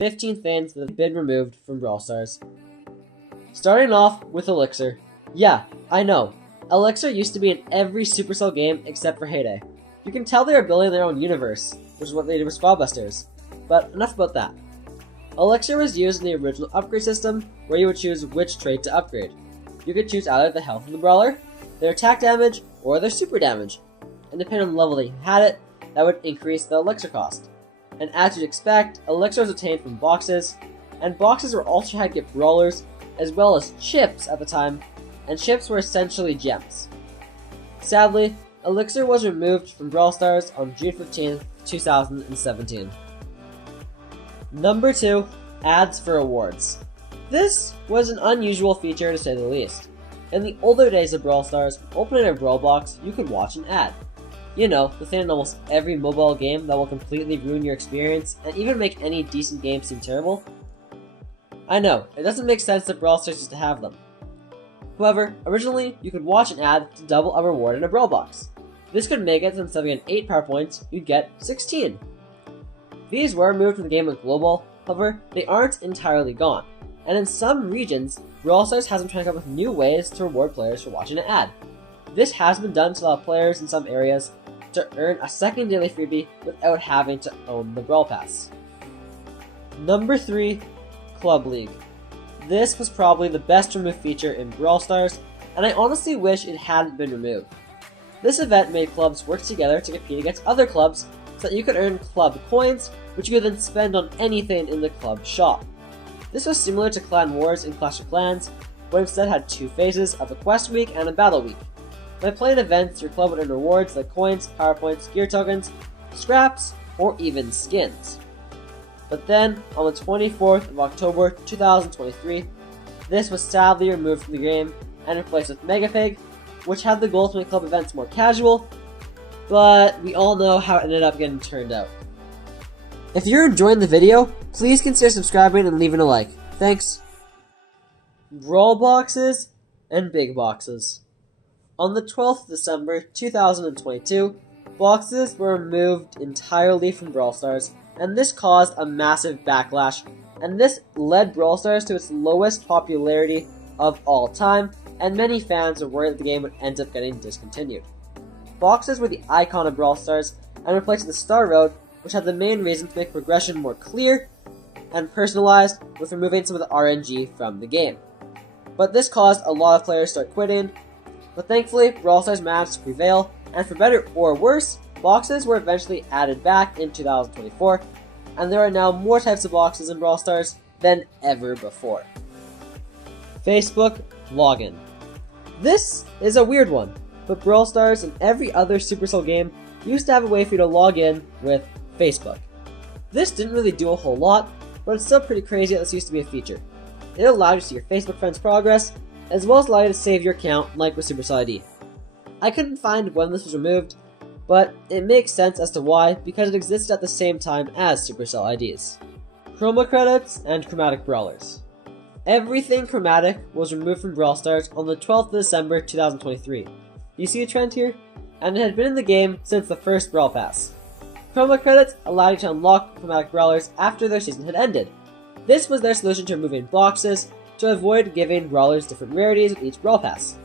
15 things that have been removed from Brawl Stars. Starting off with Elixir. Yeah, I know. Elixir used to be in every Supercell game except for Heyday. You can tell they are building their own universe, which is what they did with Spellbusters. But enough about that. Elixir was used in the original upgrade system, where you would choose which trait to upgrade. You could choose either the health of the brawler, their attack damage, or their super damage. And depending on the level that you had it, that would increase the Elixir cost. And as you'd expect, Elixir was obtained from boxes, and boxes were also had to get brawlers, as well as chips at the time, and chips were essentially gems. Sadly, Elixir was removed from Brawl Stars on June 15, 2017. Number 2. Ads for awards. This was an unusual feature to say the least. In the older days of Brawl Stars, opening a Brawl box, you could watch an ad. You know, the thing in almost every mobile game that will completely ruin your experience and even make any decent game seem terrible. I know, it doesn't make sense that Brawl Stars used to have them. However, originally, you could watch an ad to double a reward in a Brawl box. This could make it so instead of getting 8 power points, you'd get 16. These were removed from the game with Global, however, they aren't entirely gone, and in some regions, Brawl Stars has been trying to come up with new ways to reward players for watching an ad. This has been done to allow players in some areas to earn a second daily freebie without having to own the Brawl Pass. Number 3. Club League. This was probably the best removed feature in Brawl Stars, and I honestly wish it hadn't been removed. This event made clubs work together to compete against other clubs so that you could earn club coins, which you could then spend on anything in the club shop. This was similar to Clan Wars in Clash of Clans, but instead had 2 phases of a quest week and a battle week. By playing events, your club would earn rewards like coins, power points, gear tokens, scraps, or even skins. But then, on the 24th of October 2023, this was sadly removed from the game and replaced with Mega Pig, which had the goal to make club events more casual, but we all know how it ended up getting turned out. If you're enjoying the video, please consider subscribing and leaving a like. Thanks. Brawl boxes and big boxes. On the 12th of December 2022, boxes were removed entirely from Brawl Stars, and this caused a massive backlash, and this led Brawl Stars to its lowest popularity of all time, and many fans were worried that the game would end up getting discontinued. Boxes were the icon of Brawl Stars, and replaced the Star Road, which had the main reason to make progression more clear and personalized, with removing some of the RNG from the game. But this caused a lot of players to start quitting, but thankfully Brawl Stars managed to prevail, and for better or worse, boxes were eventually added back in 2024, and there are now more types of boxes in Brawl Stars than ever before. Facebook login. This is a weird one, but Brawl Stars and every other Supercell game used to have a way for you to log in with Facebook. This didn't really do a whole lot, but it's still pretty crazy that this used to be a feature. It allowed you to see your Facebook friends' progress, as well as allow you to save your account like with Supercell ID. I couldn't find when this was removed, but it makes sense as to why, because it existed at the same time as Supercell IDs. Chroma Credits and Chromatic Brawlers. Everything chromatic was removed from Brawl Stars on the 12th of December 2023. You see a trend here? And it had been in the game since the first Brawl Pass. Chroma Credits allowed you to unlock Chromatic Brawlers after their season had ended. This was their solution to removing boxes to avoid giving brawlers different rarities with each Brawl Pass.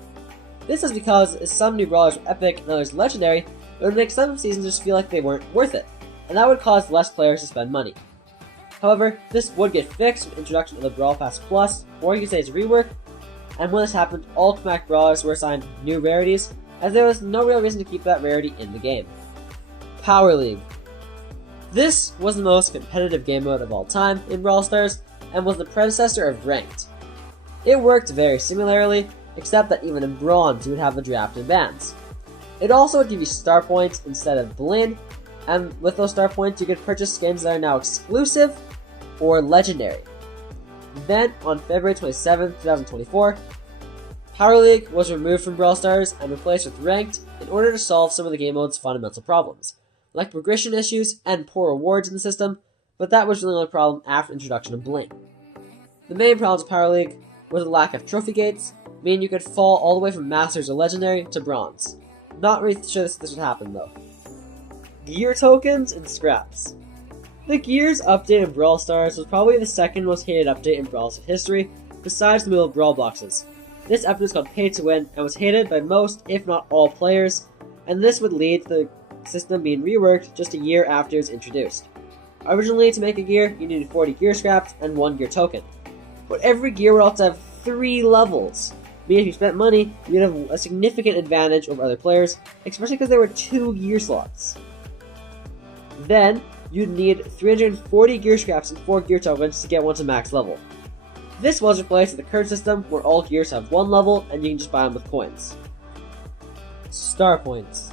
This is because as some new brawlers were epic and others legendary, it would make some seasons just feel like they weren't worth it, and that would cause less players to spend money. However, this would get fixed with the introduction of the Brawl Pass Plus, or you could say it's a rework, and when this happened, all Chromatic Brawlers were assigned new rarities, as there was no real reason to keep that rarity in the game. Power League. This was the most competitive game mode of all time in Brawl Stars, and was the predecessor of Ranked. It worked very similarly, except that even in Bronze you would have the draft and bans. It also would give you star points instead of bling, and with those star points you could purchase skins that are now exclusive or legendary. Then, on February 27, 2024, Power League was removed from Brawl Stars and replaced with Ranked in order to solve some of the game mode's fundamental problems, like progression issues and poor rewards in the system, but that was really the only problem after the introduction of Bling. The main problems of Power League were the lack of trophy gates, meaning you could fall all the way from Masters or Legendary to Bronze. Not really sure this would happen though. Gear tokens and scraps. The Gears update in Brawl Stars was probably the second most hated update in Brawl's history, besides the removal of Brawl boxes. This update is called Pay to Win and was hated by most, if not all, players, and this would lead to the system being reworked just a year after it was introduced. Originally, to make a gear, you needed 40 gear scraps and 1 gear token. But every gear would also have 3 levels, meaning if you spent money, you'd have a significant advantage over other players, especially because there were 2 gear slots. Then, you'd need 340 gear scraps and 4 gear tokens to get one to max level. This was replaced with the current system where all gears have 1 level and you can just buy them with coins. Star Points.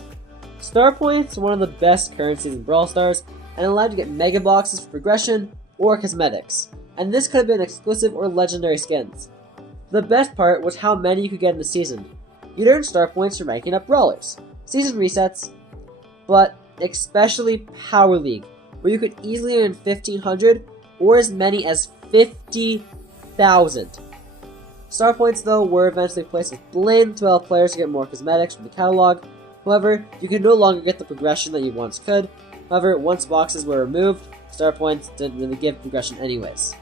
Star Points are one of the best currencies in Brawl Stars and allowed you to get mega boxes for progression or cosmetics, and this could have been exclusive or legendary skins. The best part was how many you could get in the season. You'd earn Star Points for ranking up brawlers, season resets, but especially Power League, where you could easily earn 1,500 or as many as 50,000. Star Points, though, were eventually replaced with Blinn to allow players to get more cosmetics from the catalog. However, you could no longer get the progression that you once could. However, once boxes were removed, Star Points didn't really give progression anyways.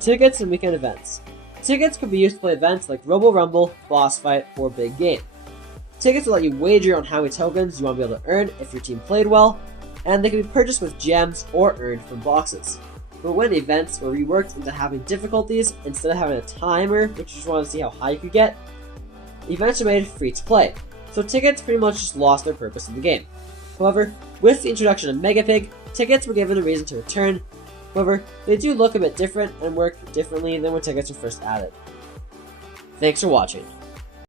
Tickets and weekend events. Tickets could be used to play events like Robo Rumble, Boss Fight, or Big Game. Tickets will let you wager on how many tokens you want to be able to earn if your team played well, and they can be purchased with gems or earned from boxes. But when events were reworked into having difficulties instead of having a timer, which you just wanted to see how high you could get, events were made free to play, so tickets pretty much just lost their purpose in the game. However, with the introduction of Mega Pig, tickets were given a reason to return. However, they do look a bit different and work differently than when tickets were first added. Thanks for watching.